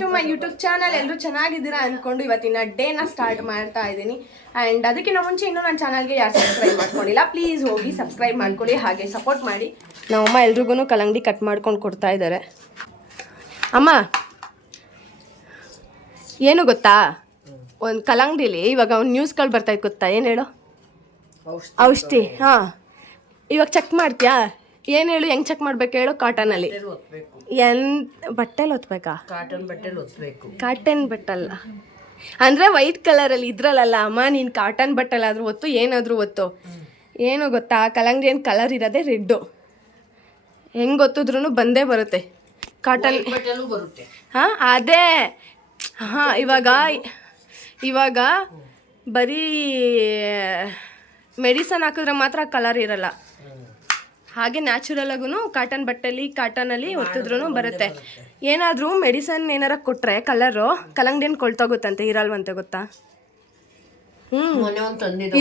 To my YouTube channel ಎಲ್ಲರೂ ಚೆನ್ನಾಗಿದ್ದೀರಾ ಅನ್ಕೊಂಡು ಇವತ್ತಿನ ಡೇನ ಸ್ಟಾರ್ಟ್ ಮಾಡ್ತಾ ಇದ್ದೀನಿ. ಆ್ಯಂಡ್ ಅದಕ್ಕಿಂತ ಮುಂಚೆ ಇನ್ನೂ ನನ್ನ ಚಾನಲ್ಗೆ ಯಾರು ಸಬ್ಸ್ಕ್ರೈಬ್ ಮಾಡ್ಕೊಂಡಿಲ್ಲ ಪ್ಲೀಸ್ ಹೋಗಿ ಸಬ್ಸ್ಕ್ರೈಬ್ ಮಾಡ್ಕೊಳ್ಳಿ, ಹಾಗೆ ಸಪೋರ್ಟ್ ಮಾಡಿ. ನಮ್ಮಮ್ಮ ಎಲ್ರಿಗೂ ಕಲಂಗಡಿ ಕಟ್ ಮಾಡ್ಕೊಂಡು ಕೊಡ್ತಾ ಇದ್ದಾರೆ. ಅಮ್ಮ, ಏನು ಗೊತ್ತಾ? ಒಂದು ಕಲಂಗಡಿಲಿ ಇವಾಗ ಅವ್ನು ನ್ಯೂಸ್ಗಳು ಬರ್ತಾ ಗೊತ್ತಾ? ಏನು ಹೇಳು? ಔಷಧಿ. ಹಾಂ. ಇವಾಗ ಚೆಕ್ ಮಾಡ್ತೀಯಾ? ಏನು ಹೇಳು ಹೆಂಗ್ ಚೆಕ್ ಮಾಡ್ಬೇಕು ಹೇಳು ಕಾಟನ್ ಅಲ್ಲಿ. ಎನ್ ಬಟ್ಟೆಲಿ ಒತ್ಬೇಕಾ? ಕಾಟನ್ ಬಟ್ಟೆಲಿ ಒತ್ತಬೇಕು ಕಾಟನ್ ಬಟ್ಟಲ್ಲ ಅಂದ್ರೆ ವೈಟ್ ಕಲರ್ ಅಲ್ಲಿ ಇದ್ರಲ್ಲ ಅಮ್ಮ ನೀನು ಕಾಟನ್ ಬಟ್ಟೆಲಾದ್ರೂ ಒತ್ತು ಏನಾದರೂ ಒತ್ತು. ಏನು ಗೊತ್ತಾ? ಕಲ್ಲಂಗಡಿ ಏನು ಕಲರ್ ಇರೋದೇ ರೆಡ್ಡು ಹೆಂಗ್ ಗೊತ್ತಿದ್ರು ಬಂದೇ ಬರುತ್ತೆ. ಕಾಟನ್ ಬರುತ್ತೆ. ಹಾಂ ಅದೇ. ಹಾ ಇವಾಗ ಇವಾಗ ಬರೀ ಮೆಡಿಸನ್ ಹಾಕಿದ್ರೆ ಮಾತ್ರ ಕಲರ್ ಇರಲ್ಲ. ಹಾಗೆ ನ್ಯಾಚುರಲ್ ಆಗೂ ಕಾಟನ್ ಬಟ್ಟೆಲಿ ಕಾಟನಲ್ಲಿ ಒತ್ತಿದ್ರು ಬರುತ್ತೆ. ಏನಾದರೂ ಮೆಡಿಸನ್ ಏನಾರ ಕೊಟ್ಟರೆ ಕಲರು ಕಲ್ಲಂಗಡಿಯನ್ನು ಕೊಳ್ತೋಗುತ್ತಂತೆ ಇರಲ್ವಂತೆ ಗೊತ್ತಾ? ಹ್ಞೂ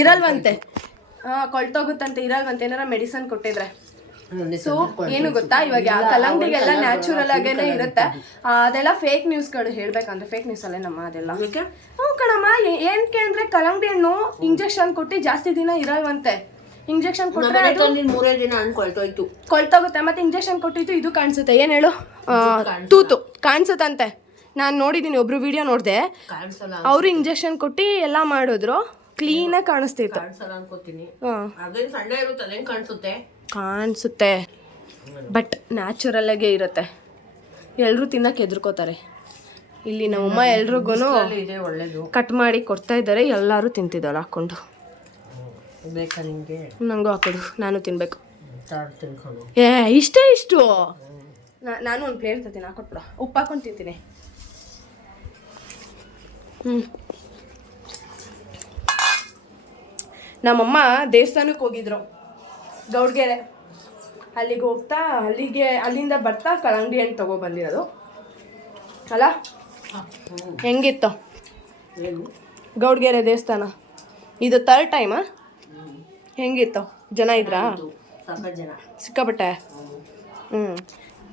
ಇರಲ್ವಂತೆ. ಹಾಂ ಕೊಳ್ತೋಗುತ್ತಂತೆ ಇರಲ್ವಂತೆ ಏನಾರ ಮೆಡಿಸನ್ ಕೊಟ್ಟಿದ್ರೆ. ಸೊ ಏನು ಗೊತ್ತಾ? ಇವಾಗ ಆ ಕಲ್ಲಂಗಡಿಗೆಲ್ಲ ನ್ಯಾಚುರಲ್ ಆಗೇನೆ ಇರುತ್ತೆ. ಅದೆಲ್ಲ ಫೇಕ್ ನ್ಯೂಸ್ಗಳು ಹೇಳ್ಬೇಕಂದ್ರೆ ಫೇಕ್ ನ್ಯೂಸ್ ಅಲ್ಲೇ ನಮ್ಮ ಅದೆಲ್ಲ ಹ್ಞೂ ಕಣಮ್ಮ ಏನಕ್ಕೆ ಅಂದ್ರೆ ಕಲಂಗಡಿ ಹಣ್ಣು ಇಂಜೆಕ್ಷನ್ ಕೊಟ್ಟು ಜಾಸ್ತಿ ದಿನ ಇರಲ್ವಂತೆ. ಇಂಜೆಕ್ಷನ್ ಕೊಟ್ಟರೆ ಅದು ಮೂರೇ ದಿನ ಅನ್ಕೊಳ್ತೋಯ್ತು ಕೊಳ್ತೋಯ್ತು. ಕೊಳ್ತೋಗುತ್ತೆ ಮತ್ತೆ ಇಂಜೆಕ್ಷನ್ ಕೊಟ್ಟಿದ್ದು ಇದು ಕಾಣಿಸುತ್ತೆ. ಏನು ಹೇಳು? ತೂತು. ಕಾಣಿಸುತ್ತಂತೆ. ನಾನು ನೋಡಿದ್ದೀನಿ ಒಬ್ರು ವಿಡಿಯೋ ನೋಡಿದೆ. ಕಾಣಿಸಲ್ಲ ಅವರು ಇಂಜೆಕ್ಷನ್ ಕೊಟ್ಟು ಎಲ್ಲ ಮಾಡಿದ್ರು. ಕ್ಲೀನಾಗಿ ಕಾಣಿಸ್ತಿತ್ತು. ಕಾಣಿಸಲ್ಲ ಅನ್ಕೋತೀನಿ. ಹಾಂ. ಅದೇನು ಸಣ್ಣ ಇರುತ್ತೆ ಅದೇನು ಕಾಣಿಸುತ್ತೆ? ಕಾಣಿಸುತ್ತೆ. ಬಟ್ ನ್ಯಾಚುರಲ್ ಆಗೇ ಇರುತ್ತೆ. ಎಲ್ಲರೂ ತಿನ್ನಕ್ಕೆ ಹೆದರ್ಕೋತಾರೆ. ಇಲ್ಲಿ ನಮ್ಮಮ್ಮ ಎಲ್ರಿಗೂ ಇದೆ ಒಳ್ಳೇದು. ಕಟ್ ಮಾಡಿ ಕೊಡ್ತಾ ಇದ್ದಾರೆ ಎಲ್ಲರೂ ತಿಂತಿದ್ದಾರೆ ಹಾಕ್ಕೊಂಡು. ಬೇಕಾ ನಿಮಗೆ ನನಗೂ ಹಾಕೊಡು ನಾನು ತಿನ್ಕೊಂಡು. ಏ ಇಷ್ಟೇ ಇಷ್ಟು? ನಾನು ಒಂದು ಪ್ಲೇಟ್ ತರ್ತೀನಿ ಹಾಕೊಟ್ಬಿಡ ಉಪ್ಪು ಹಾಕೊಂಡು ತಿಂತೀನಿ. ಹ್ಞೂ ನಮ್ಮಮ್ಮ ದೇವಸ್ಥಾನಕ್ಕೆ ಹೋಗಿದ್ರು ಗೌಡ್ಗೆರೆ. ಅಲ್ಲಿಗೆ ಹೋಗ್ತಾ ಅಲ್ಲಿಗೆ ಅಲ್ಲಿಂದ ಬರ್ತಾ ಕಲ್ಲಂಗಡಿ ಹಣ್ಣು ತೊಗೊಬಂದಿರೋದು ಅಲ್ಲ? ಹೆಂಗಿತ್ತು? ಗೌಡ್ಗೆರೆ ದೇವಸ್ಥಾನ. ಇದು ತರ್ಡ್ ಟೈಮಾ ಹೆಂಗಿತ್ತು? ಜನ ಇದ್ರಾ? ಜನ. ಸಿಕ್ಕಾಪಟ್ಟೆ? ಹ್ಞೂ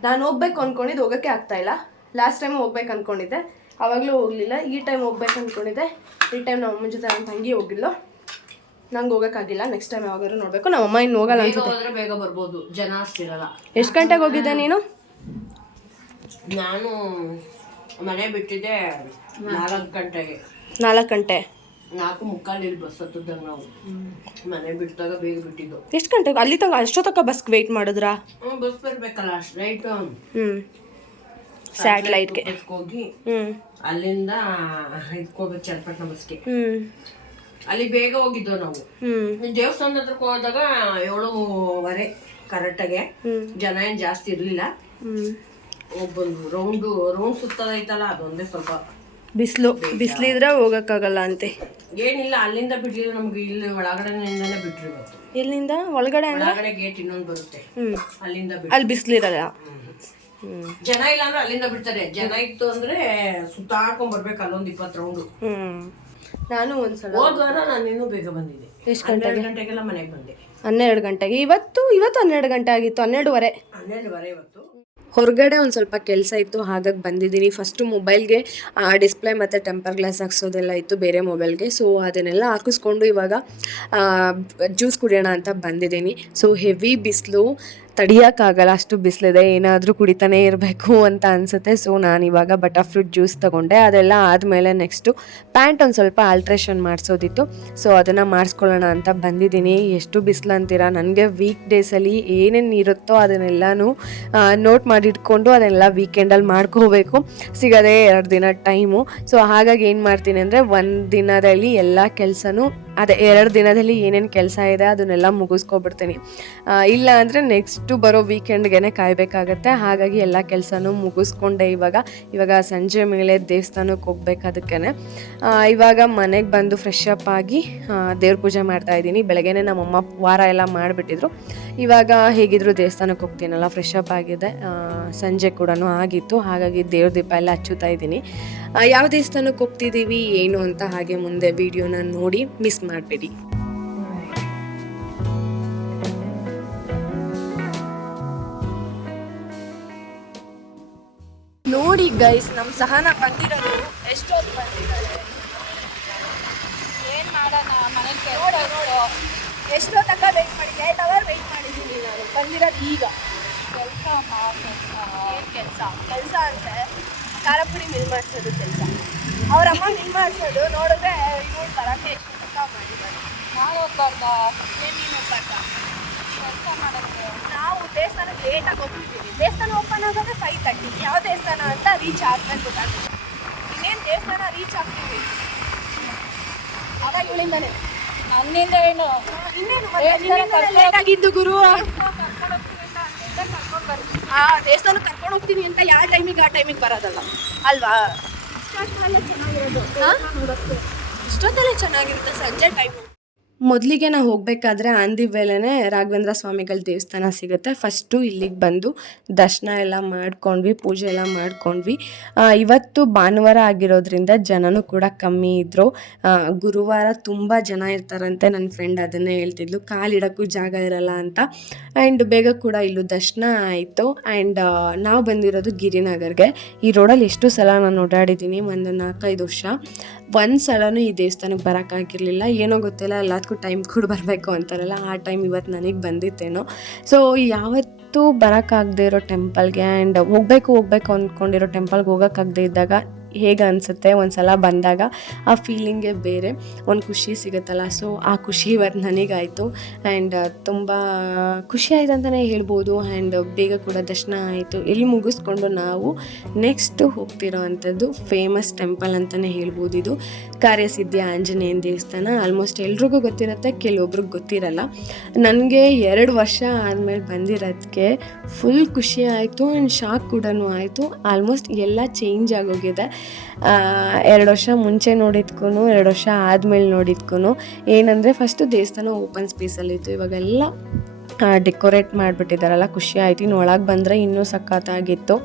ನಾನು ಹೋಗ್ಬೇಕು ಅಂದ್ಕೊಂಡಿದ್ದು ಹೋಗೋಕ್ಕೆ ಆಗ್ತಾ ಇಲ್ಲ. ಲಾಸ್ಟ್ ಟೈಮ್ ಹೋಗ್ಬೇಕು ಅಂದ್ಕೊಂಡಿದ್ದೆ ಅವಾಗಲೂ ಹೋಗಲಿಲ್ಲ. ಈ ಟೈಮ್ ಹೋಗ್ಬೇಕು ಅಂದ್ಕೊಂಡಿದ್ದೆ ಈ ಟೈಮ್ ನಮ್ಮ ಅಮ್ಮನ ಜೊತೆ ನನ್ನ ತಂಗಿ ಹೋಗಿಲ್ಲ ನಂಗೆ ಹೋಗೋಕ್ಕಾಗಿಲ್ಲ ನೆಕ್ಸ್ಟ್ ಟೈಮ್ ಯಾವಾಗಾದ್ರೂ ನೋಡಬೇಕು. ನಮ್ಮ ಅಮ್ಮ ಇನ್ನು ಹೋಗಲ್ಲ ಬೇಗ ಅನ್ಸುತ್ತೆ ಬೇಗ ಬರ್ಬೋದು. ಜನ ಅಷ್ಟಿರಲ್ಲ ಎಷ್ಟು ಗಂಟೆಗೆ ಹೋಗಿದ್ದೆ ನೀನು? ನಾನು ಮನೆ ಬಿಟ್ಟಿದ್ದೆ ನಾಲ್ಕು ಗಂಟೆಗೆ. ನಾಲ್ಕು ಗಂಟೆ. ನಾಲ್ಕು ಮುಕ್ಕಾಲು ಇಲ್ಲಿ ಬಸ್ ಹತ್ತದಂಗೆ ನಾವು. ಮನೆ ಬಿಟ್ಟಾಗ ಬೇಗ ಬಿಟ್ಟಿದ್ದು. ಎಷ್ಟು ಗಂಟೆಗೆ ಅಲ್ಲಿ ತನಕ ತಕ ಬಸ್ಗೆ ವೆಯ್ಟ್ ಮಾಡಿದ್ರಾ? ಹ್ಞೂ ಬಸ್ ಬರಬೇಕಲ್ಲ ಅಷ್ಟು ರೈಟ್ ಹ್ಞೂ ಸ್ಯಾಟ್ಲೈಟ್ಗೆ ಹೋಗಿ ಹ್ಞೂ ಅಲ್ಲಿಂದ ಇದ್ಕೋಬೇಕು ಚನ್ನಪಟ್ಟಣ ಬಸ್ಗೆ ಹ್ಞೂ ಅಲ್ಲಿ ಬೇಗ ಹೋಗಿದ್ದು ನಾವು. ಹ್ಞೂ ದೇವಸ್ಥಾನದ ಹತ್ರಕ್ಕೆ ಹೋದಾಗ ಏಳುವರೆ ಕರೆಕ್ಟಾಗೆ ಜನ ಏನು ಜಾಸ್ತಿ ಇರಲಿಲ್ಲ. ಒಬ್ಬೊಂದು ರೌಂಡು ರೌಂಡ್ ಸುತ್ತದೈತಲ್ಲ ಅದೊಂದೇ ಸ್ವಲ್ಪ ಬಿಸಿಲು ಬಿಸಿಲಿದ್ರೆ ಹೋಗೋಕ್ಕಾಗಲ್ಲ ಅಂತೆ. ಏನಿಲ್ಲ ಅಲ್ಲಿಂದ ಬಿಡ್ಲಿಲ್ಲ ನಮ್ಗೆ ಇಲ್ಲಿ ಒಳಗಡೆನಿಂದಲೇ ಬಿಟ್ರು ಇವತ್ತು ಇಲ್ಲಿಂದ ಒಳಗಡೆ ಅಂದ್ರೆ? ಒಳಗಡೆ ಗೇಟ್ ಇನ್ನೊಂದು ಬರುತ್ತೆ. ಅಲ್ಲಿಂದ ಅಲ್ಲಿ ಬಿಸಿಲಿರಲ್ಲ? ಜನ ಇಲ್ಲ ಅಂದ್ರೆ ಅಲ್ಲಿಂದ ಬಿಡ್ತಾರೆ. ಜನ ಇತ್ತು ಅಂದ್ರೆ ಸುತ್ತಾಡ್ಕೊಂಡ್ ಬರ್ಬೇಕು ಅಲ್ಲೊಂದು ಇಪ್ಪತ್ತು ರೌಂಡ್ ನಾನು ಒಂದ್ಸಲ ಹೋದ್ವಾರ ನಾನು ಇನ್ನೂ ಬೇಗ ಬಂದಿದ್ದೆ. ಎಷ್ಟು ಹನ್ನೆರಡು ಗಂಟೆಗೆಲ್ಲ ಮನೆಗೆ ಬಂದೆ. ಹನ್ನೆರಡು ಗಂಟೆಗೆ. ಇವತ್ತು ಇವತ್ತು ಹನ್ನೆರಡು ಗಂಟೆ ಆಗಿತ್ತು ಹನ್ನೆರಡುವರೆ. ಹನ್ನೆರಡುವರೆ ಇವತ್ತು. ಹೊರಗಡೆ ಒಂದು ಸ್ವಲ್ಪ ಕೆಲಸ ಇತ್ತು, ಹಾಗಾಗಿ ಬಂದಿದ್ದೀನಿ. ಫಸ್ಟು ಮೊಬೈಲ್ಗೆ ಡಿಸ್ಪ್ಲೇ ಮತ್ತು ಟೆಂಪರ್ ಗ್ಲಾಸ್ ಹಾಕ್ಸೋದೆಲ್ಲ ಇತ್ತು, ಬೇರೆ ಮೊಬೈಲ್ಗೆ ಸೊ ಅದನ್ನೆಲ್ಲ ಹಾಕಿಸ್ಕೊಂಡು ಇವಾಗ ಜ್ಯೂಸ್ ಕುಡಿಯೋಣ ಅಂತ ಬಂದಿದ್ದೀನಿ. ಸೊ ಹೆವಿ ಬಿಸಿಲು ತಡಿಯೋಕ್ಕಾಗಲ್ಲ, ಅಷ್ಟು ಬಿಸಿಲಿದೆ, ಏನಾದರೂ ಕುಡಿತಾನೆ ಇರಬೇಕು ಅಂತ ಅನಿಸುತ್ತೆ. ಸೊ ನಾನು ಇವಾಗ ಬಟರ್ ಫ್ರೂಟ್ ಜ್ಯೂಸ್ ತೊಗೊಂಡೆ. ಅದೆಲ್ಲ ಆದಮೇಲೆ ನೆಕ್ಸ್ಟು ಪ್ಯಾಂಟ್ ಒಂದು ಸ್ವಲ್ಪ ಆಲ್ಟ್ರೇಷನ್ ಮಾಡಿಸೋದಿತ್ತು. ಸೊ ಅದನ್ನು ಮಾಡಿಸ್ಕೊಳ್ಳೋಣ ಅಂತ ಬಂದಿದ್ದೀನಿ. ಎಷ್ಟು ಬಿಸಿಲು ಅಂತೀರಾ? ನನಗೆ ವೀಕ್ ಡೇಸಲ್ಲಿ ಏನೇನು ಇರುತ್ತೋ ಅದನ್ನೆಲ್ಲನೂ ನೋಟ್ ಮಾಡಿಟ್ಕೊಂಡು ಅದನ್ನೆಲ್ಲ ವೀಕೆಂಡಲ್ಲಿ ಮಾಡ್ಕೋಬೇಕು. ಸಿಗೋದೇ ಎರಡು ದಿನ ಟೈಮು ಸೊ ಹಾಗಾಗಿ ಏನು ಮಾಡ್ತೀನಿ ಅಂದರೆ, ಒಂದು ದಿನದಲ್ಲಿ ಎಲ್ಲ ಕೆಲಸನೂ, ಅದೇ ಎರಡು ದಿನದಲ್ಲಿ ಏನೇನು ಕೆಲಸ ಇದೆ ಅದನ್ನೆಲ್ಲ ಮುಗಿಸ್ಕೊಬಿಡ್ತೀನಿ. ಇಲ್ಲ ಅಂದರೆ ನೆಕ್ಸ್ಟು ಬರೋ ವೀಕೆಂಡ್ಗೆ ಕಾಯಬೇಕಾಗತ್ತೆ. ಹಾಗಾಗಿ ಎಲ್ಲ ಕೆಲಸನೂ ಮುಗಿಸ್ಕೊಂಡೆ ಇವಾಗ. ಇವಾಗ ಸಂಜೆ ಮೇಲೆ ದೇವಸ್ಥಾನಕ್ಕೆ ಹೋಗ್ಬೇಕು ಅದಕ್ಕೆ ಇವಾಗ ಮನೆಗೆ ಬಂದು ಫ್ರೆಶ್ ಅಪ್ ಆಗಿ ದೇವ್ರ ಪೂಜೆ ಮಾಡ್ತಾ ಇದ್ದೀನಿ. ಬೆಳಗ್ಗೆನೆ ನಮ್ಮಮ್ಮ ವಾರ ಎಲ್ಲ ಮಾಡಿಬಿಟ್ಟಿದ್ರು. ಇವಾಗ ಹೇಗಿದ್ರು ದೇವಸ್ಥಾನಕ್ಕೆ ಹೋಗ್ತೀನಲ್ಲ ಫ್ರೆಶ್ ಅಪ್ ಆಗಿದೆ. ಸಂಜೆ ಕೂಡ ಆಗಿತ್ತು. ಹಾಗಾಗಿ ದೇವ್ರ ದೀಪ ಎಲ್ಲ ಹಚ್ಚುತ್ತಾ ಇದ್ದೀನಿ. ಯಾವ ದೇವಸ್ಥಾನಕ್ಕೆ ಹೋಗ್ತಿದ್ದೀವಿ, ಏನು ಅಂತ ಹಾಗೆ ಮುಂದೆ ವಿಡಿಯೋನ ನೋಡಿ ಮಿಸ್ ಮಾಡಬೇಡಿ. ನೋಡಿ ಗೈಸ್ ನಮ್ಮ ಸಹನ ಬಂದಿರೋದು ಎಷ್ಟೊತ್ತು ಬಂದಿದ್ದಾರೆ? ಏನ್ ಮಾಡೋಣ ಮನೆಗೆ ನೋಡು ನೋಡು ಎಷ್ಟೋ ತನಕ ವೆಯ್ಟ್ ಮಾಡಿ ಏಟ್ ಅವರ್ ವೆಯ್ಟ್ ಮಾಡಿದ್ದೀನಿ ನಾನು. ಬಂದಿರೋದು ಈಗ. ಕೆಲಸ ಕೆಲಸ? ಕೆಲಸ ಅಂದರೆ ಖಾರ ಪುಡಿ ಮಿಲ್ ಮಾಡಿಸೋದು ಕೆಲಸ. ಅವ್ರ ಅಮ್ಮ ಮಿಲ್ ಮಾಡಿಸೋದು ನೋಡಿದ್ರೆ ಇವ್ರು ಬರೋಕ್ಕೆ ಎಷ್ಟು ತನಕ ಮಾಡಿದ್ದಾರೆ. ನಾನು ಹೋಗ್ಬಾರ್ದಾ ಏನು ನೀನು ಬರ್ತಾ ಕೆಲಸ ಮಾಡೋಕ್ಕೆ ನಾವು ದೇವಸ್ಥಾನಕ್ಕೆ ಲೇಟಾಗಿ ಹೋಗ್ತಿದ್ದೀವಿ ದೇವಸ್ಥಾನ ಓಪನ್ ಆಗೋದೇ ಫೈವ್ ತರ್ಟಿ ಯಾವ ದೇವಸ್ಥಾನ ಅಂತ ರೀಚ್ ಆದ್ಮೇಲೆ ಗೊತ್ತಾಗ್ತದೆ. ಇನ್ನೇನು ದೇವಸ್ಥಾನ ರೀಚ್ ಆಗ್ತೀವಿ ಅವಾಗ ಇವಳಿಂದಾನೆ ನನ್ನಿಂದ ಏನು? ಇನ್ನೇನು ಗುರು. ಆ ದೇವಸ್ಥಾನ ಕರ್ಕೊಂಡು ಹೋಗ್ತೀನಿ ಅಂತ ಯಾವ ಟೈಮಿಗೆ ಆ ಟೈಮಿಗೆ ಬರೋದಲ್ಲ. ಅಲ್ವಾ? ಇಷ್ಟೊತ್ತಲ್ಲೇ ಚೆನ್ನಾಗಿರುತ್ತೆ ಸಂಜೆ ಟೈಮು ಮೊದಲಿಗೆ ನಾವು ಹೋಗಬೇಕಾದ್ರೆ ಆಂದಿ ವೇಳೆನೇ ರಾಘವೇಂದ್ರ ಸ್ವಾಮಿಗಳ ದೇವಸ್ಥಾನ ಸಿಗುತ್ತೆ. ಫಸ್ಟು ಇಲ್ಲಿಗೆ ಬಂದು ದರ್ಶನ ಎಲ್ಲ ಮಾಡ್ಕೊಂಡ್ವಿ, ಪೂಜೆ ಎಲ್ಲ ಮಾಡ್ಕೊಂಡ್ವಿ. ಇವತ್ತು ಭಾನುವಾರ ಆಗಿರೋದ್ರಿಂದ ಜನನೂ ಕೂಡ ಕಮ್ಮಿ ಇದ್ದರು ಗುರುವಾರ ತುಂಬ ಜನ ಇರ್ತಾರಂತೆ ನನ್ನ ಫ್ರೆಂಡ್ ಅದನ್ನೇ ಹೇಳ್ತಿದ್ಲು. ಕಾಲಿಡೋಕ್ಕೂ ಜಾಗ ಇರಲ್ಲ ಅಂತ. ಆ್ಯಂಡ್ ಬೇಗ ಕೂಡ ಇಲ್ಲೂ ದರ್ಶನ ಆಯಿತು. ಆ್ಯಂಡ್ ನಾವು ಬಂದಿರೋದು ಗಿರಿನಗರ್ಗೆ. ಈ ರೋಡಲ್ಲಿ ಎಷ್ಟು ಸಲ ನಾನು ಓಡಾಡಿದ್ದೀನಿ ಒಂದು ನಾಲ್ಕೈದು ವರ್ಷ. ಒಂದು ಸಲನೂ ಈ ದೇವಸ್ಥಾನಕ್ಕೆ ಬರೋಕ್ಕಾಗಿರಲಿಲ್ಲ ಏನೋ ಗೊತ್ತಿಲ್ಲ ಎಲ್ಲದಕ್ಕೂ ಟೈಮ್ ಕೂಡ ಬರಬೇಕು ಅಂತಾರಲ್ಲ, ಆ ಟೈಮ್ ಇವತ್ತು ನನಗೆ ಬಂದಿತ್ತೇನೋ. ಸೊ ಯಾವತ್ತೂ ಬರೋಕ್ಕಾಗದೇ ಇರೋ ಟೆಂಪಲ್ಗೆ ಆ್ಯಂಡ್ ಹೋಗಬೇಕು ಹೋಗಬೇಕು ಅಂದ್ಕೊಂಡಿರೋ ಟೆಂಪಲ್ಗೆ ಹೋಗೋಕ್ಕಾಗದೇ ಇದ್ದಾಗ ಹೇಗೆ ಅನಿಸುತ್ತೆ? ಒಂದು ಸಲ ಬಂದಾಗ ಆ ಫೀಲಿಂಗೆ ಬೇರೆ, ಒಂದು ಖುಷಿ ಸಿಗುತ್ತಲ್ಲ. ಸೊ ಆ ಖುಷಿ ಇವತ್ತು ನನಗಾಯಿತು. ಆ್ಯಂಡ್ ತುಂಬ ಖುಷಿ ಆಯಿತು ಅಂತಲೇ ಹೇಳ್ಬೋದು. ಆ್ಯಂಡ್ ಬೇಗ ಕೂಡ ದರ್ಶನ ಆಯಿತು. ಇಲ್ಲಿ ಮುಗಿಸ್ಕೊಂಡು ನಾವು ನೆಕ್ಸ್ಟ್ ಹೋಗ್ತಿರೋ ಅಂಥದ್ದು ಫೇಮಸ್ ಟೆಂಪಲ್ ಅಂತಲೇ ಹೇಳ್ಬೋದು ಇದು. ಕಾರ್ಯಸಿದ್ಧಿ ಆಂಜನೇಯನ ದೇವಸ್ಥಾನ. ಆಲ್ಮೋಸ್ಟ್ ಎಲ್ರಿಗೂ ಗೊತ್ತಿರುತ್ತೆ, ಕೆಲವೊಬ್ರಿಗೆ ಗೊತ್ತಿರಲ್ಲ. ನನಗೆ ಎರಡು ವರ್ಷ ಆದಮೇಲೆ ಬಂದಿರೋದಕ್ಕೆ ಫುಲ್ ಖುಷಿ ಆಯಿತು. ಆ್ಯಂಡ್ ಶಾಕ್ ಕೂಡ ಆಯಿತು. ಆಲ್ಮೋಸ್ಟ್ ಎಲ್ಲ ಚೇಂಜ್ ಆಗೋಗಿದೆ. ಎರಡು ವರ್ಷ ಮುಂಚೆ ನೋಡಿದ್ಕೂ ಎರಡು ವರ್ಷ ಆದಮೇಲೆ ನೋಡಿದ್ಕೂ ಏನಂದರೆ ಫಸ್ಟು ದೇವಸ್ಥಾನ ಓಪನ್ ಸ್ಪೇಸಲ್ಲಿತ್ತು ಇವಾಗೆಲ್ಲ ಡೆಕೋರೇಟ್ ಮಾಡಿಬಿಟ್ಟಿದ್ದಾರಲ್ಲ ಖುಷಿ ಆಯ್ತು. ಇನ್ನು ಒಳಗೆ ಬಂದರೆ ಇನ್ನೂ ಸಖತ್ತಾಗಿತ್ತು.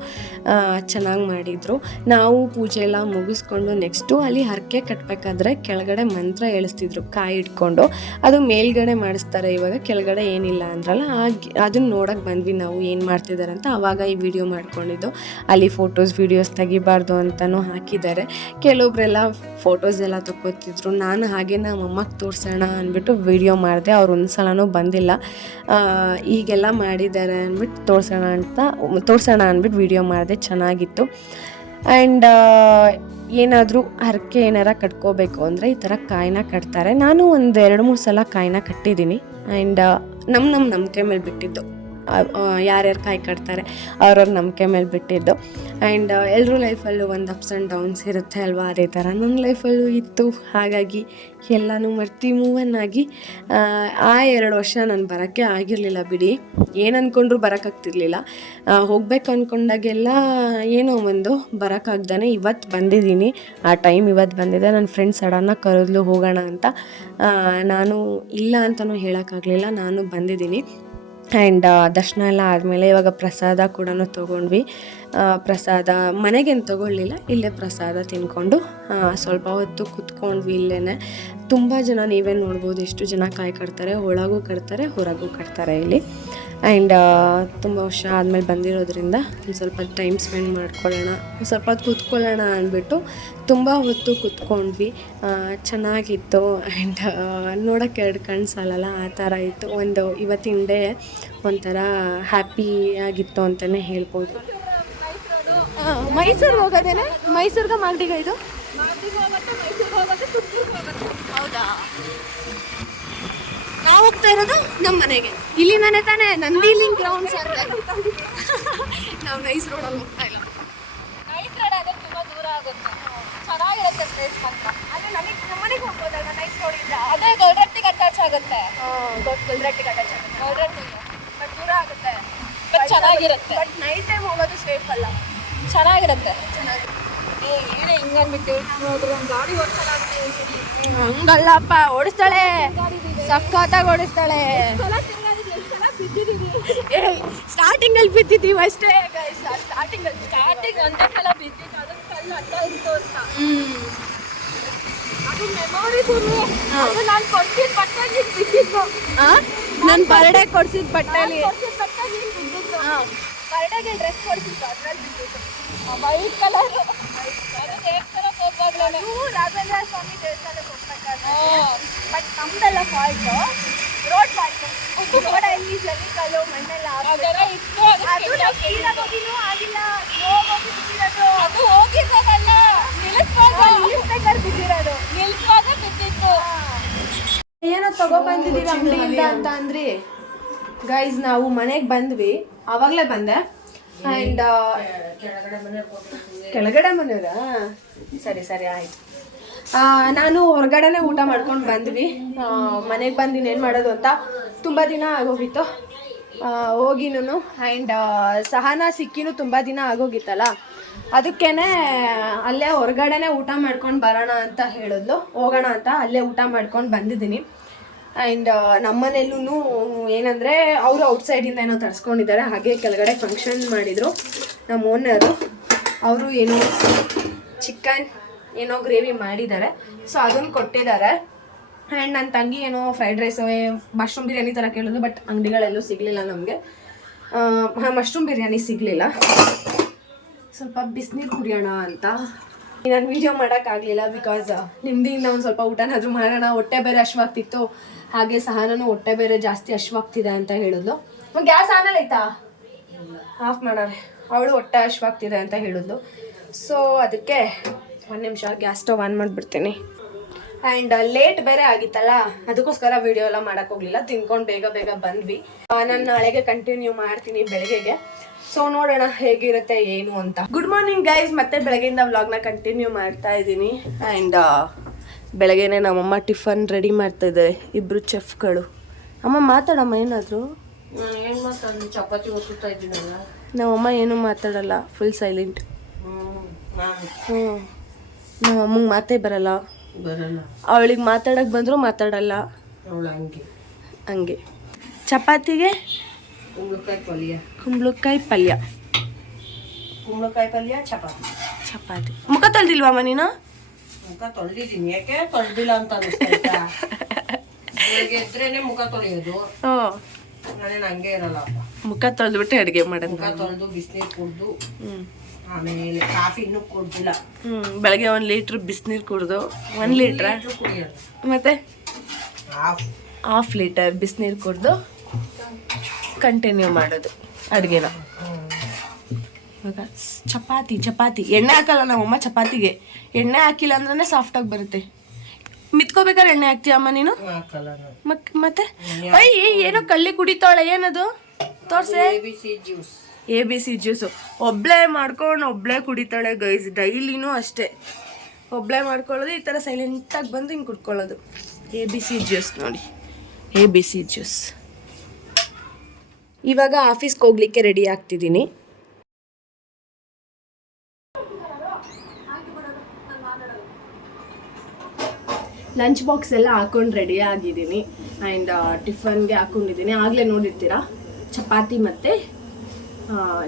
ಚೆನ್ನಾಗಿ ಮಾಡಿದರು. ನಾವು ಪೂಜೆ ಎಲ್ಲ ಮುಗಿಸ್ಕೊಂಡು ನೆಕ್ಸ್ಟು ಅಲ್ಲಿ ಹರಕೆ ಕಟ್ಟಬೇಕಾದ್ರೆ ಕೆಳಗಡೆ ಮಂತ್ರ ಹೇಳಿಸ್ತಿದ್ರು ಕಾಯಿ ಇಟ್ಕೊಂಡು. ಅದು ಮೇಲ್ಗಡೆ ಮಾಡಿಸ್ತಾರೆ ಇವಾಗ, ಕೆಳಗಡೆ ಏನಿಲ್ಲ ಅಂದ್ರಲ್ಲ, ಹಾಗೆ ಅದನ್ನ ನೋಡೋಕೆ ಬಂದ್ವಿ ನಾವು ಏನು ಮಾಡ್ತಿದ್ದಾರೆ ಅಂತ. ಆವಾಗ ಈ ವಿಡಿಯೋ ಮಾಡ್ಕೊಂಡಿದ್ದು. ಅಲ್ಲಿ ಫೋಟೋಸ್ ವೀಡಿಯೋಸ್ ತೆಗಿಬಾರ್ದು ಅಂತಲೂ ಹಾಕಿದ್ದಾರೆ. ಕೆಲವೊಬ್ರೆಲ್ಲ ಫೋಟೋಸ್ ಎಲ್ಲ ತಗೋತಿದ್ರು ನಾನು ಹಾಗೆ ನಮ್ಮಮ್ಮಗೆ ತೋರಿಸೋಣ ಅಂದ್ಬಿಟ್ಟು ವಿಡಿಯೋ ಮಾಡಿದೆ. ಅವ್ರು ಒಂದು ಸಲನೂ ಬಂದಿಲ್ಲ ಈಗೆಲ್ಲ ಮಾಡಿದ್ದಾರೆ ಅಂದ್ಬಿಟ್ಟು ತೋರಿಸೋಣ ಅಂತ, ತೋರಿಸೋಣ ಅಂದ್ಬಿಟ್ಟು ವಿಡಿಯೋ ಮಾಡಿದೆ, ಚೆನ್ನಾಗಿತ್ತು. ಆ್ಯಂಡ್ ಏನಾದರೂ ಹರಕೆ ಏನಾರ ಕಟ್ಕೋಬೇಕು ಅಂದರೆ ಈ ಥರ ಕಾಯಿನ ಕಟ್ತಾರೆ. ನಾನು ಒಂದು ಎರಡು ಮೂರು ಸಲ ಕಾಯಿನ ಕಟ್ಟಿದ್ದೀನಿ. ಆ್ಯಂಡ್ ನಮ್ಮ ನಮ್ಮ ನಂಬಿಕೆ ಮೇಲೆ ಬಿಟ್ಟಿದ್ದು. ಯಾರ್ಯಾರು ಕಾಯಿ ಕಟ್ತಾರೆ ಅವ್ರವ್ರ ನಂಬಿಕೆ ಮೇಲೆ ಬಿಟ್ಟಿದ್ದು. ಆ್ಯಂಡ್ ಎಲ್ಲರೂ ಲೈಫಲ್ಲೂ ಒಂದು ಅಪ್ಸ್ ಆ್ಯಂಡ್ ಡೌನ್ಸ್ ಇರುತ್ತೆ ಅಲ್ವಾ ಅದೇ ಥರ ನನ್ನ ಲೈಫಲ್ಲೂ ಇತ್ತು. ಹಾಗಾಗಿ ಎಲ್ಲನೂ ಮರ್ತಿ ಮೂವನ್ ಆಗಿ ಆ, ಎರಡು ವರ್ಷ ನಾನು ಬರೋಕ್ಕೆ ಆಗಿರಲಿಲ್ಲ ಬಿಡಿ. ಏನು ಅಂದ್ಕೊಂಡ್ರು ಬರೋಕ್ಕಾಗ್ತಿರ್ಲಿಲ್ಲ ಹೋಗ್ಬೇಕು ಅಂದ್ಕೊಂಡಾಗೆಲ್ಲ ಏನೋ ಒಂದು ಬರೋಕ್ಕಾಗ್ದಾನೆ ಇವತ್ತು ಬಂದಿದ್ದೀನಿ. ಆ ಟೈಮ್ ಇವತ್ತು ಬಂದಿದೆ. ನನ್ನ ಫ್ರೆಂಡ್ಸ್ ಸಡನ್ನಾಗಿ ಕರೆದ್ಲು ಹೋಗೋಣ ಅಂತ. ನಾನು ಇಲ್ಲ ಅಂತಲೂ ಹೇಳೋಕ್ಕಾಗಲಿಲ್ಲ ನಾನು ಬಂದಿದ್ದೀನಿ. ಆ್ಯಂಡ್ ದರ್ಶನ ಎಲ್ಲ ಆದಮೇಲೆ ಇವಾಗ ಪ್ರಸಾದ ಕೂಡ ತೊಗೊಂಡ್ವಿ. ಪ್ರಸಾದ ಮನೆಗೇನು ತೊಗೊಳ್ಳಿಲ್ಲ, ಇಲ್ಲೇ ಪ್ರಸಾದ ತಿನ್ಕೊಂಡು ಸ್ವಲ್ಪ ಹೊತ್ತು ಕುತ್ಕೊಂಡ್ವಿ ಇಲ್ಲೇ ತುಂಬ ಜನ ನೀವೇ ನೋಡ್ಬೋದು, ಎಷ್ಟು ಜನ ಕಾಯಿ ಕಟ್ತಾರೆ, ಒಳಗೂ ಕಟ್ತಾರೆ, ಹೊರಗೂ ಕಟ್ತಾರೆ ಇಲ್ಲಿ. ಆ್ಯಂಡ್ ತುಂಬ ವರ್ಷ ಆದಮೇಲೆ ಬಂದಿರೋದ್ರಿಂದ ಒಂದು ಸ್ವಲ್ಪ ಟೈಮ್ ಸ್ಪೆಂಡ್ ಮಾಡ್ಕೊಳ್ಳೋಣ ಸ್ವಲ್ಪ ಹೊತ್ತು ಕೂತ್ಕೊಳ್ಳೋಣ ಅಂದ್ಬಿಟ್ಟು ತುಂಬ ಹೊತ್ತು ಕೂತ್ಕೊಂಡ್ವಿ. ಚೆನ್ನಾಗಿತ್ತು. ಆ್ಯಂಡ್ ನೋಡೋಕ್ಕೆ ಎರಡು ಕಣ್ಣು ಸಾಲಲ್ಲ ಆ ಥರ ಇತ್ತು. ಒಂದು ಇವತ್ತಿನ ಡೇ ಒಂಥರ ಹ್ಯಾಪಿಯಾಗಿತ್ತು ಅಂತಲೇ ಹೇಳ್ಬೋದು. ಮೈಸೂರಿಗೆ ಹೋಗೋದೇನೆ? ಮೈಸೂರಿಗೆ ಮಾಗಡಿಗ ಇದು? ಹೌದಾ? ನಾವು ಹೋಗ್ತಾ ಇರೋದು ನಮ್ಮ ಮನೆಗೆ. ಇಲ್ಲಿ ಮನೆ ತಾನೇ ನಂದಿಲಿಂಗ್ ಗ್ರೌಂಡ್ಸ್ ಅಂತ. ನಾವು ನೈಸ್ ರೋಡಲ್ಲಿ ಹೋಗ್ತಾ ಇಲ್ಲ ನೈಟ್ ರೋಡ್ ಆದ್ರೆ ತುಂಬಾ ದೂರ ಆಗುತ್ತೆ. ಚೆನ್ನಾಗಿರುತ್ತೆ ಪ್ಲೇಸ್ ಮಾತ್ರ. ನಮಗೆ ನಮ್ಮ ಮನೆಗೆ ಹೋಗ್ಬೋದಲ್ಲ ನೈಸ್ ರೋಡಿಂದ ಅದೇ ಗೌಡ್ರಟ್ಟಿಗೆ ಅಟ್ಯಾಚ್ ಆಗುತ್ತೆ. ಗೌಡ್ರಟ್ಟಿಗೆ ಅಟ್ಯಾಚ್ ಆಗುತ್ತೆ. ಗೌಡ್ರಟ್ಟಿಗೆ ಬಟ್ ದೂರ ಆಗುತ್ತೆ. ಬಟ್ ಚೆನ್ನಾಗಿರುತ್ತೆ. ಬಟ್ ನೈಟ್ ಟೈಮ್ ಹೋಗೋದು ಸೇಫ್ ಅಲ್ಲ. ಚೆನ್ನಾಗಿರುತ್ತೆ. ಚೆನ್ನಾಗಿ ಏ ಏನೇ ಹಿಂಗನ್ಬಿಟ್ಟು ನೋಡ್ರಿ ಒಂದು ಗಾಡಿ ಓಡ್ಸಲಾಗುತ್ತೆ ಹಂಗಲ್ಲಪ್ಪ ಓಡಿಸ್ತಾಳೆ. ಸಖತ್ತಾಗಿ ಓಡಿಸ್ತಾಳೆ. ಸ್ಟಾರ್ಟಿಂಗ್ ಅಲ್ಲಿ ಬಿದ್ದಿದ್ದೀವಿ ಅಷ್ಟೇ. ಸ್ಟಾರ್ಟಿಂಗ್ ಅಲ್ಲಿ ಸ್ಟಾರ್ಟಿಂಗ್ ಒಂದೇ ಸಲ ಬಿದ್ದಿದ್ದು ಅದನ್ನ ಕಲ್ಲು ಅಡ್ಡ ಇತ್ತು ಅಂತ. ಅದು ಮೆಮೊರಿ ಅದು ನಾನು ಕೊಡ್ಸಿದ ಬಟ್ಟೆ ನೀನು ಬಿದ್ದಿದ್ದು ನನ್ನ ಬರ್ಡೇ ಕೊಡ್ಸಿದ ಬಟ್ಟೆ ನೀನು ಬಿದ್ದಿದ್ದು. ಬರ್ಡೇಗೆ ಡ್ರೆಸ್ ಕೊಡ್ಸಿದ್ದು ಅದ್ರಲ್ಲಿ ಬಿದ್ದಿತ್ತು ವೈಟ್ ಕಲರ್ ಅದು ದೇವಸ್ಥಾನಕ್ಕೆ ಹೋಗ್ವಾಗ್ಲೇನೆ ರಾಘವೇಂದ್ರ ಸ್ವಾಮಿ ದೇವಸ್ಥಾನಕ್ಕೆ ಹೋಗ್ಬೇಕಾದ್ರೆ ಬಟ್ ನಮ್ದೆಲ್ಲ ಫಾಲ್ಟು ರೋಡ್ ಫಾಲ್ಟ್ ರೋಡ್ ಅಲ್ಲಿ ಜಲ್ಲಿಕಲ್ಲು ಮಣ್ಣೆಲ್ಲ ಅದೆಲ್ಲ ಇತ್ತು ಅದು ನಾವು ಹೋಗಿನೂ ಆಗಿಲ್ಲ. ಸ್ಲೋ ಹೋಗಿ ಬಿದ್ದಿರೋದು. ಅದು ಹೋಗಿದ್ದಾಗಲ್ಲ. ನಿಲ್ಲಿಸುವಾಗ ನಿಲ್ಲಿಸ್ಬೇಕಾದ್ರೆ ಬಿದ್ದಿರೋದು. ನಿಲ್ಲಿಸುವಾಗ ಬಿದ್ದಿತ್ತು. ಏನೋ ತಗೊಬಂದಿದೀವಿ ಅಂಗಡಿಯಿಂದ ಅಂತ ಅಂದ್ರಿ. ಗೈಸ್ ನಾವು ಮನೆಗೆ ಬಂದ್ವಿ. ಆವಾಗಲೇ ಬಂದೆ. ಆ್ಯಂಡ್ ಕೆಳಗಡೆ ಮನೆಯವರ ಸರಿ ಸರಿ ಆಯ್ತು. ಆ, ನಾನು ಹೊರಗಡೆನೆ ಊಟ ಮಾಡ್ಕೊಂಡು ಬಂದ್ವಿ. ಮನೆಗೆ ಬಂದು ಇನ್ನೇನು ಮಾಡೋದು ಅಂತ ತುಂಬ ದಿನ ಆಗೋಗಿತ್ತು. ಹೋಗಿನೂ ಆ್ಯಂಡ್ ಸಹನ ಸಿಕ್ಕಿನೂ ತುಂಬ ದಿನ ಆಗೋಗಿತ್ತಲ್ಲ? ಅದಕ್ಕೇನೆ ಅಲ್ಲೇ ಹೊರಗಡೆನೆ ಊಟ ಮಾಡ್ಕೊಂಡು ಬರೋಣ ಅಂತ ಹೇಳಿದ್ಲು. ಹೋಗೋಣ ಅಂತ ಅಲ್ಲೇ ಊಟ ಮಾಡ್ಕೊಂಡು ಬಂದಿದ್ದೀನಿ. ಆ್ಯಂಡ್ ನಮ್ಮನೆಯಲ್ಲೂ ಏನಂದರೆ ಅವರು ಔಟ್ಸೈಡಿಂದ ಏನೋ ತರಿಸ್ಕೊಂಡಿದ್ದಾರೆ. ಹಾಗೆ ಕೆಳಗಡೆ ಫಂಕ್ಷನ್ ಮಾಡಿದರು ನಮ್ಮ ಓನರು ಅವರು ಏನೋ ಚಿಕನ್ ಏನೋ ಗ್ರೇವಿ ಮಾಡಿದ್ದಾರೆ. ಸೊ ಅದನ್ನು ಕೊಟ್ಟಿದ್ದಾರೆ. ಆ್ಯಂಡ್ ನನ್ನ ತಂಗಿ ಏನೋ ಫ್ರೈಡ್ ರೈಸ್ ಮಶ್ರೂಮ್ ಬಿರಿಯಾನಿ ಥರ ಕೇಳಿದ್ರು ಬಟ್ ಅಂಗಡಿಗಳೆಲ್ಲೂ ಸಿಗಲಿಲ್ಲ ನಮಗೆ. ಹಾಂ ಮಶ್ರೂಮ್ ಬಿರಿಯಾನಿ ಸಿಗಲಿಲ್ಲ. ಸ್ವಲ್ಪ ಬಿಸಿನೀರು ಕುಡಿಯೋಣ ಅಂತ. ನಾನು ವೀಡಿಯೋ ಮಾಡೋಕ್ಕಾಗಲಿಲ್ಲ ಬಿಕಾಸ್ ನಿಮ್ಮದಿಯಿಂದ ಒಂದು ಸ್ವಲ್ಪ ಊಟನಾದರೂ ಮಾಡೋಣ. ಹೊಟ್ಟೆ ಬೇರೆ ಹಶ್ವಾಗ್ತಿತ್ತು ಹಾಗೆ ಸಹನೂ ಹೊಟ್ಟೆ ಬೇರೆ ಜಾಸ್ತಿ ಹಶ್ವಾಗ್ತಿದೆ ಅಂತ ಹೇಳಿದ್ಲು. ಗ್ಯಾಸ್ ಆಮೇಲೆ ಆಯ್ತಾ? ಆಫ್ ಮಾಡೋಣ ಅವಳು ಹೊಟ್ಟೆ ಹಶ್ವಾಗ್ತಿದೆ ಅಂತ ಹೇಳಿದ್ಲು. ಸೊ ಅದಕ್ಕೆ ಒಂದು ನಿಮಿಷ ಗ್ಯಾಸ್ ಸ್ಟವ್ ಆನ್ ಮಾಡಿಬಿಡ್ತೀನಿ. ಆ್ಯಂಡ್ ಲೇಟ್ ಬೇರೆ ಆಗಿತ್ತಲ್ಲ? ಅದಕ್ಕೋಸ್ಕರ ವಿಡಿಯೋ ಎಲ್ಲ ಹೋಗಲಿಲ್ಲ. ತಿನ್ಕೊಂಡು ಬೇಗ ಬೇಗ ಬಂದ್ವಿ. ನಾನು ನಾಳೆಗೆ ಕಂಟಿನ್ಯೂ ಮಾಡ್ತೀನಿ ಬೆಳಗ್ಗೆಗೆ. ಸೊ ನೋಡೋಣ ಹೇಗಿರುತ್ತೆ, ಏನು ಅಂತ. ಗುಡ್ ಮಾರ್ನಿಂಗ್ ಗೈಸ್ ಮತ್ತೆ ಬೆಳಗ್ಗೆಯಿಂದ ವ್ಲಾಗ್ನ ಕಂಟಿನ್ಯೂ ಮಾಡ್ತಾ ಇದ್ದೀನಿ. ಆ್ಯಂಡ್ ಬೆಳಗ್ಗೆನೆ ನಮ್ಮಮ್ಮ ಟಿಫನ್ ರೆಡಿ ಮಾಡ್ತಾ ಇದ್ದಾರೆ ಇಬ್ಬರು ಚೆಫ್ಗಳು. ಅಮ್ಮ ಮಾತಾಡಮ್ಮ ಏನಾದರೂ? ಏನು ಮಾತಾಡ್ಲಿ? ಚಪಾತಿ ಒತ್ತುತ್ತಾ ಇದ್ದೀನಲ್ಲ. ನಮ್ಮಮ್ಮ ಏನೂ ಮಾತಾಡಲ್ಲ ಫುಲ್ ಸೈಲೆಂಟ್ ಹ್ಞೂ ನಮ್ಮ ಅಮ್ಮಗೆ ಮಾತೇ ಬರಲ್ಲ. ಬರಲ್ಲ. ಅವಳಿಗೆ ಮಾತಾಡಕ್ಕೆ ಬಂದರೂ ಮಾತಾಡಲ್ಲ. ಅವಳು ಹಂಗೆ. ಹಂಗೆ. ಚಪಾತಿಗೆ? ಕುಂಬಳಕಾಯಿ ಪಲ್ಯ. ಕುಂಬಳಕಾಯಿ ಪಲ್ಯ. ಕುಂಬಳಕಾಯಿ ಪಲ್ಯ ಚಪಾತಿ. ಚಪಾತಿ. ಮುಖ ತಲ್ದಿಲ್ವಾ ನೀನು? ಮುಖ ತೊಳೆದಿದ್ದೀನಿ. ಯಾಕೆ ತೊಳೆದಿಲ್ಲ ಅಂತ ಅನಿಸ್ತಾ ಬೆಳಗ್ಗೆ ಎದ್ರೇನೆ ಮುಖ ತೊಳೆಯೋದು. ಹ್ಞೂ. ನಾನೇನು ಹಂಗೆ ಇರಲ್ಲಪ್ಪ ಮುಖ ತೊಳೆದ್ಬಿಟ್ಟು ಅಡುಗೆ ಮಾಡೋದು ಮುಖ ತೊಳೆದು ಬಿಸಿನೀರು ಕುಡ್ದು ಹ್ಞೂ ಆಮೇಲೆ ಕಾಫಿ ಇನ್ನೂ ಕುಡ್ದಿಲ್ಲ. ಹ್ಞೂ ಬೆಳಗ್ಗೆ ಒಂದು ಲೀಟ್ರ್ ಬಿಸಿನೀರು ಕುಡಿದು ಒಂದು ಲೀಟ್ರ? ಲೀಟ್ರು ಕುಡಿಯೋದು. ಮತ್ತೆ? ಹಾಫ್. ಹಾಫ್ ಲೀಟರ್ ಬಿಸಿನೀರು ಕುಡಿದು ಕಂಟಿನ್ಯೂ ಮಾಡೋದು ಅಡುಗೆನ. ಇವಾಗ ಚಪಾತಿ ಚಪಾತಿ. ಎಣ್ಣೆ ಹಾಕಲ್ಲ ನಮ್ಮಮ್ಮ ಚಪಾತಿಗೆ. ಎಣ್ಣೆ ಹಾಕಿಲ್ಲ ಅಂದ್ರೆ ಸಾಫ್ಟಾಗಿ ಬರುತ್ತೆ. ಮಿತ್ಕೋಬೇಕಾದ್ರೆ ಎಣ್ಣೆ ಹಾಕ್ತೀಯ ಅಮ್ಮ ನೀನು? ಮತ್ತೆ? ಅಯ್ಯ ಏನೋ ಕಳ್ಳಿ ಕುಡಿತಾಳೆ ಏನದು? ತೋರ್ಸೆ. A B C juice. A B C juice. ಒಬ್ಳೆ ಮಾಡ್ಕೊಂಡು ಒಬ್ಳೆ ಕುಡಿತಾಳೆ ಗೈಸ್ ಡೈಲಿನೂ ಅಷ್ಟೇ. ಒಬ್ಳೆ ಮಾಡ್ಕೊಳ್ಳೋದು ಈ ಥರ ಸೈಲೆಂಟಾಗಿ ಬಂದು ಹಿಂಗೆ ಕುಡ್ಕೊಳ್ಳೋದು. ಎ ಬಿ ಸಿ ಜ್ಯೂಸ್ ನೋಡಿ. A B C juice. ಇವಾಗ ಆಫೀಸ್ಗೆ ಹೋಗ್ಲಿಕ್ಕೆ ರೆಡಿ ಆಗ್ತಿದ್ದೀನಿ. ಲಂಚ್ ಬಾಕ್ಸ್ ಎಲ್ಲ ಹಾಕೊಂಡು ರೆಡಿ ಆಗಿದ್ದೀನಿ. ಆ್ಯಂಡ್ ಟಿಫನ್ಗೆ ಹಾಕೊಂಡಿದ್ದೀನಿ. ಆಗಲೇ ನೋಡಿರ್ತೀರಾ? ಚಪಾತಿ ಮತ್ತು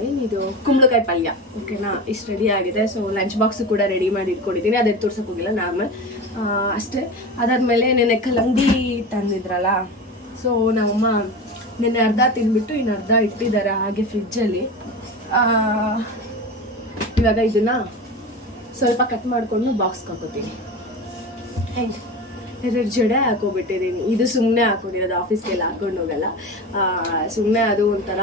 ಏನಿದು? ಕುಂಬಳಕಾಯಿ ಪಲ್ಯ. ಓಕೆನಾ ಇಷ್ಟು ರೆಡಿ ಆಗಿದೆ. ಸೊ ಲಂಚ್ ಬಾಕ್ಸು ಕೂಡ ರೆಡಿ ಮಾಡಿ ಇಟ್ಕೊಂಡಿದ್ದೀನಿ. ಅದೇ ತೋರ್ಸಕ್ಕೆ ಹೋಗಿಲ್ಲ ನಾರ್ಮಲ್ ಅಷ್ಟೇ. ಅದಾದಮೇಲೆ ನೆನೆ ಕಲ್ಲಂಗಡಿ ತಂದಿದ್ರಲ್ಲ? ಸೊ ನಮ್ಮಮ್ಮ ನೆನ್ನೆ ಅರ್ಧ ತಿಂದ್ಬಿಟ್ಟು ಇನ್ನು ಅರ್ಧ ಇಟ್ಟಿದ್ದಾರೆ ಹಾಗೆ ಫ್ರಿಜ್ಜಲ್ಲಿ ಇವಾಗ ಇದನ್ನು ಸ್ವಲ್ಪ ಕಟ್ ಮಾಡಿಕೊಂಡು ಬಾಕ್ಸ್ಗೆ ಹಾಕೋತೀನಿ. ಹೆಂಗೆ ಎರಡು ಜಡೆ ಹಾಕೋಬಿಟ್ಟಿದ್ದೀನಿ ಇದು ಸುಮ್ಮನೆ ಹಾಕೊಂಡಿರೋದು ಆಫೀಸ್ಗೆಲ್ಲ ಹಾಕೊಂಡು ಹೋಗಲ್ಲ. ಸುಮ್ಮನೆ ಅದು ಒಂಥರ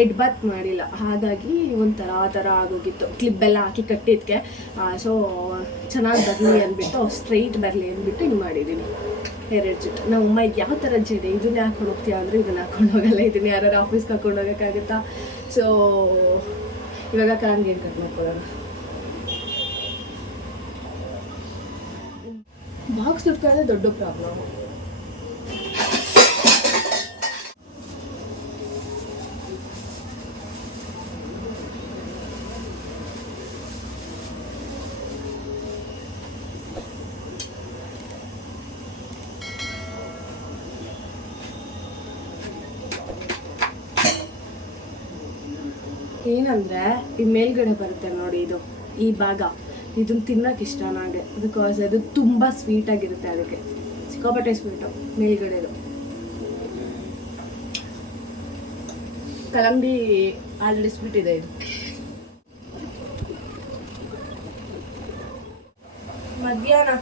ಎಡ್ ಬತ್ ಮಾಡಿಲ್ಲ. ಹಾಗಾಗಿ ಒಂಥರ ಆ ಥರ ಆಗೋಗಿತ್ತು. ಕ್ಲಿಪ್ಪೆಲ್ಲ ಹಾಕಿ ಕಟ್ಟಿದ್ಕೆ. ಸೊ ಚೆನ್ನಾಗಿ ಬರಲಿ ಅಂದ್ಬಿಟ್ಟು ಸ್ಟ್ರೈಟ್ ಬರಲಿ ಅಂದ್ಬಿಟ್ಟು ಹಿಂಗೆ ಮಾಡಿದ್ದೀನಿ ಎರಡು ಜಡೆ ನಮ್ಮ ಅಮ್ಮ ಇದು ಯಾವ ಥರ ಜಡೆ, ಇದನ್ನೇ ಹಾಕೊಂಡು ಹೋಗ್ತೀಯ ಅಂದರೆ ಇದನ್ನ ಹಾಕೊಂಡು ಹೋಗಲ್ಲ. ಇದನ್ನ ಯಾರು ಆಫೀಸ್ಗೆ ಹಾಕೊಂಡು ಹೋಗೋಕ್ಕಾಗುತ್ತಾ? ಸೊ ಇವಾಗ ಕಾಂಗೇನು ಕಟ್ ಮಾಡ್ಕೊಳ್ಳೋಣ. ಬಾಕ್ಸ್ ದುಡ್ಕೊಳ್ಳೋದೇ ದೊಡ್ಡ ಪ್ರಾಬ್ಲಮ್ ಏನಂದ್ರೆ ಈ ಮೇಲ್ಗಡೆ ಬರುತ್ತೆ ನೋಡಿ ಇದು ಈ ಭಾಗ. ಇದನ್ನು ತಿನ್ನೋಕೆ ಇಷ್ಟ ನನಗೆ ಬಿಕಾಸ್ ಅದು ತುಂಬ ಸ್ವೀಟಾಗಿರುತ್ತೆ ಅದಕ್ಕೆ. ಸಿಕ್ಕಾಪಟ್ಟೆ ಸ್ವೀಟು ಮೇಲ್ಗಡೆದು. ಕಲಂಬಿ ಆಲ್ರೆಡಿ ಸ್ವೀಟ್ ಇದೆ ಇದು. ಮಧ್ಯಾಹ್ನ.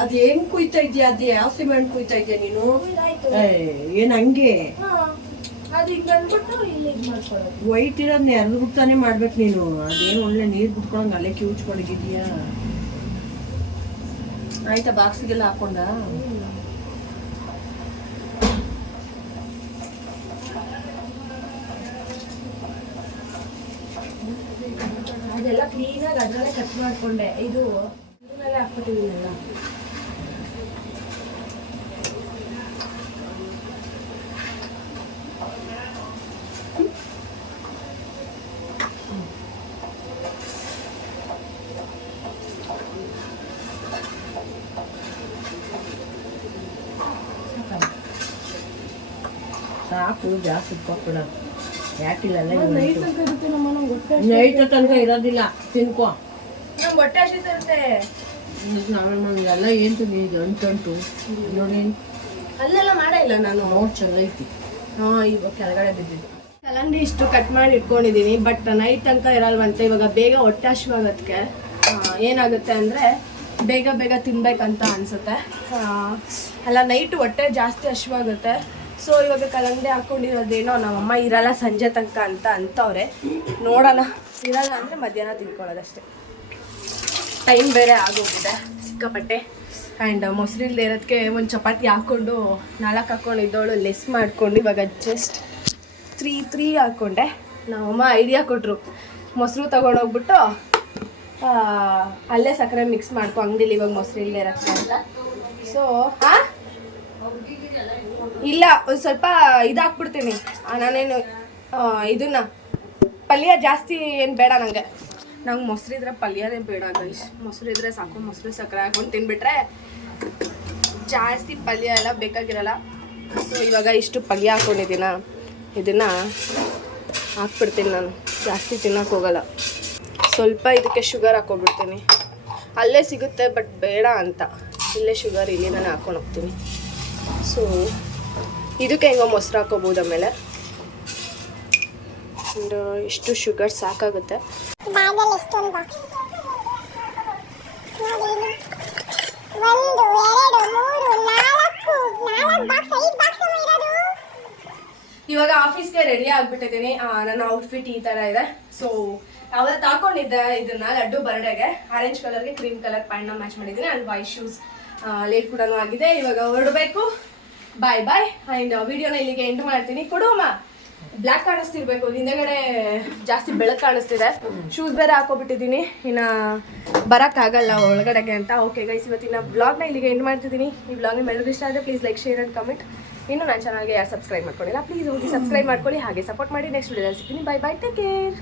ಅದ್ ಹೆಂಗ್ ಕುಯ್ತಾ ಇದೆಯಾ? ಅದೇ ಯಾವ ಸಿಮೆಂಟ್ ಕುಯ್ತಾ ಇದೆಯಾ ನೀನು? ಏನ್ ಹಂಗೆ? ಅದು ಹಿಂಗ್ ಬಂದ್ಬಿಟ್ಟು ಇಲ್ಲಿ ಇದು ಮಾಡ್ಕೊಳ್ಳೋದು. ವೈಟ್ ಇರೋದ್ ಎರಡು ಬಿಡ್ತಾನೆ ಮಾಡ್ಬೇಕು ನೀನು. ಅದೇನು ಒಳ್ಳೆ ನೀರ್ ಬಿಟ್ಕೊಳಂಗ ಅಲ್ಲೇ ಕ್ಯೂಚ್ ಕೊಡಗಿದ್ಯಾ ಆಯ್ತಾ ಬಾಕ್ಸಿಗೆಲ್ಲ ಹಾಕೊಂಡ? ಅದೆಲ್ಲ ಕ್ಲೀನಾಗಿ ಅದರಲ್ಲೇ ಕಟ್ ಮಾಡ್ಕೊಂಡೆ. ಇದು ಹಾಕ್ಬಿಟ್ಟಿದ್ದೀನಲ್ಲ ಸಾಕು ಜಾಸ್ತಿ ಕೊಪ್ಪಳ ಯಾಕಿಲ್ಲ ನೈಟ್ ತನಕ ಇರೋದಿಲ್ಲ. ತಿನ್ಕೋ. ಹೊಟ್ಟೆ ಹಸಿತಿರುತ್ತೆ ಎಲ್ಲ ಏನು ತಿನ್ನಿ ಅಂಟಂಟು. ನೋಡಿ. ಅಲ್ಲೆಲ್ಲ ಮಾಡೇ ಇಲ್ಲ ನಾನು. ನೋಡಿ ಚೆನ್ನೈತಿ ಐತಿ. ಹಾ ಇವಾಗ ಕೆಳಗಡೆ ಬಿದ್ದಿದ್ದು. ಕಲ್ಲಂಗಡಿ ಇಷ್ಟು ಕಟ್ ಮಾಡಿ ಇಟ್ಕೊಂಡಿದ್ದೀನಿ ಬಟ್ ನೈಟ್ ತನಕ ಇರಲ್ವಂತೆ ಇವಾಗ ಬೇಗ ಹೊಟ್ಟೆ ಹಶ್ವಾಗತ್ತೆ ಏನಾಗುತ್ತೆ ಅಂದರೆ ಬೇಗ ಬೇಗ ತಿನ್ಬೇಕಂತ ಅನಿಸುತ್ತೆ. ಅಲ್ಲ ನೈಟ್ ಹೊಟ್ಟೆ ಜಾಸ್ತಿ ಹಶ್ವಾಗುತ್ತೆ ಸೊ ಇವಾಗ ಕಲ್ಲಂಗಡಿ ಹಾಕೊಂಡಿರೋದೇನೋ ನಮ್ಮಮ್ಮ ಇರಲ್ಲ ಸಂಜೆ ತನಕ ಅಂತ ಅಂತವ್ರೆ. ನೋಡೋಣ. ಇರಲ್ಲ ಅಂದರೆ ಮಧ್ಯಾಹ್ನ ತಿನ್ಕೊಳ್ಳೋದಷ್ಟೇ. ಟೈಮ್ ಬೇರೆ ಆಗೋಗಿದೆ. ಸಿಕ್ಕಾಪಟ್ಟೆ. ಆ್ಯಂಡ್ ಮೊಸರು ಇಲ್ಲದೆ ಇರೋದಕ್ಕೆ ಒಂದು ಚಪಾತಿ ಹಾಕ್ಕೊಂಡು ನಾಲ್ಕು ಹಾಕ್ಕೊಂಡಿದ್ದವಳು ಲೆಸ್ ಮಾಡ್ಕೊಂಡು ಇವಾಗ ಜಸ್ಟ್ ತ್ರೀ ತ್ರೀ ಹಾಕ್ಕೊಂಡೆ. ನಮ್ಮಮ್ಮ ಐಡಿಯಾ ಕೊಟ್ಟರು ಮೊಸರು ತೊಗೊಂಡೋಗ್ಬಿಟ್ಟು ಅಲ್ಲೇ ಸಕ್ಕರೆ ಮಿಕ್ಸ್ ಮಾಡ್ಕೊ ಅಂಗಡಿಲಿ ಇವಾಗ ಮೊಸರು ಇಲ್ಲದೆ ಇರೋಕ್ಕೆ ಅಂತ. ಸೊ ಹಾಂ ಇಲ್ಲ ಒಂದು ಸ್ವಲ್ಪ ಇದಾಕ್ಬಿಡ್ತೀನಿ ನಾನೇನು ಇದನ್ನ ಪಲ್ಯ ಜಾಸ್ತಿ ಏನು ಬೇಡ ನನಗೆ ನಂಗೆ ಮೊಸರು ಇದ್ರೆ ಪಲ್ಯನೇ ಬೇಡ ಗೈಸ್. ಮೊಸರು ಇದ್ರೆ ಸಾಕು ಮೊಸರು ಸಕ್ಕರೆ ಹಾಕೊಂಡು ತಿನ್ಬಿಟ್ರೆ ಜಾಸ್ತಿ ಪಲ್ಯ ಎಲ್ಲ ಬೇಕಾಗಿರಲ್ಲ. ಸೊ ಇವಾಗ ಇಷ್ಟು ಪಲ್ಯ ಹಾಕೊಂಡಿದ್ದೀನ? ಇದನ್ನು ಹಾಕ್ಬಿಡ್ತೀನಿ ನಾನು. ಜಾಸ್ತಿ ತಿನ್ನೋಕೆ ಹೋಗಲ್ಲ. ಸ್ವಲ್ಪ ಇದಕ್ಕೆ ಶುಗರ್ ಹಾಕ್ಕೊಬಿಡ್ತೀನಿ ಅಲ್ಲೇ ಸಿಗುತ್ತೆ ಬಟ್ ಬೇಡ ಅಂತ. ಇಲ್ಲೇ ಶುಗರ್ ಇಲ್ಲಿ ನಾನು ಹಾಕೊಂಡು ಹೋಗ್ತೀನಿ. ಸೊ ಇದಕ್ಕೆ ಹೆಂಗೋ ಮೊಸರು ಹಾಕೋಬೋದು ಆಮೇಲೆ. ಒಂದು ಇಷ್ಟು ಶುಗರ್ ಸಾಕಾಗುತ್ತೆ. ಬ್ಯಾಗಲ್ಲಿ ಎಷ್ಟೊಂದು ಬಾಕ್ಸ್ ನೋಡಿ ಒಂದು ಎರಡು ಮೂರು ನಾಲ್ಕು ನಾಲ್ಕು ಬಾಕ್ಸ್ ಐದು ಬಾಕ್ಸ್ ಇರೋದು. ಇವಾಗ ಆಫೀಸ್ಗೆ ರೆಡಿ ಆಗ್ಬಿಟ್ಟಿದ್ದೀನಿ. ನನ್ನ ಔಟ್ಫಿಟ್ ಈ ತರ ಇದೆ. ಸೊ ಅವಾಗ ಹಾಕೊಂಡಿದ್ದೆ ಇದನ್ನ ಲಡ್ಡು ಬರ್ಡೆಗೆ ಆರೆಂಜ್ ಕಲರ್ಗೆ ಕ್ರೀಮ್ ಕಲರ್ ಪ್ಯಾಂಟ್ನ ಮ್ಯಾಚ್ ಮಾಡಿದ್ದೀನಿ. ಅಂಡ್ ವೈಟ್ ಶೂಸ್ ಲೇಟ್ ಕೂಡ ಆಗಿದೆ. ಇವಾಗ ಹೊರಡಬೇಕು. ಬಾಯ್ ಬಾಯ್ ಅಂಡ್ ವಿಡಿಯೋನ ಇಲ್ಲಿಗೆ ಎಂಡ್ ಮಾಡ್ತೀನಿ. ಕೊಡುವಮ್ಮ ಬ್ಲ್ಯಾಕ್ ಕಾಣಿಸ್ತಿರ್ಬೇಕು. ಹಿಂದೆಗಡೆ ಜಾಸ್ತಿ ಬೆಳಕು ಕಾಣಿಸ್ತಿದೆ. ಶೂಸ್ ಬೇರೆ ಹಾಕೋಬಿಟ್ಟಿದ್ದೀನಿ. ಇನ್ನು ಬರೋಕ್ಕಾಗಲ್ಲ ಒಳಗಡೆಗೆ ಅಂತ. ಓಕೆ ಗೈಸ್ ಇವತ್ತಿನ ಬ್ಲಾಗ್ನ ಇಲ್ಲಿಗೆ ಎಂಡ್ ಮಾಡ್ತಿದ್ದೀನಿ. ಈ ಬ್ಲಾಗ್ ನಿಮ್ಮೆಲ್ಲರಿಗೂ ಇಷ್ಟ ಆದರೆ please like share and comment ಇನ್ನು ನನ್ನ ಚಾನಲ್ಗೆ ಯಾರು ಸಬ್ಸ್ಕ್ರೈಬ್ ಮಾಡ್ಕೊಂಡಿಲ್ಲ ಪ್ಲೀಸ್ ಹೋಗಿ ಸಬ್ಸ್ಕ್ರೈಬ್ ಮಾಡ್ಕೊಳ್ಳಿ. ಹಾಗೆ ಸಪೋರ್ಟ್ ಮಾಡಿ. ನೆಕ್ಸ್ಟ್ ವಿಡಿಯೋದಲ್ಲಿ ಸಿಗ್ತೀನಿ. Bye bye take care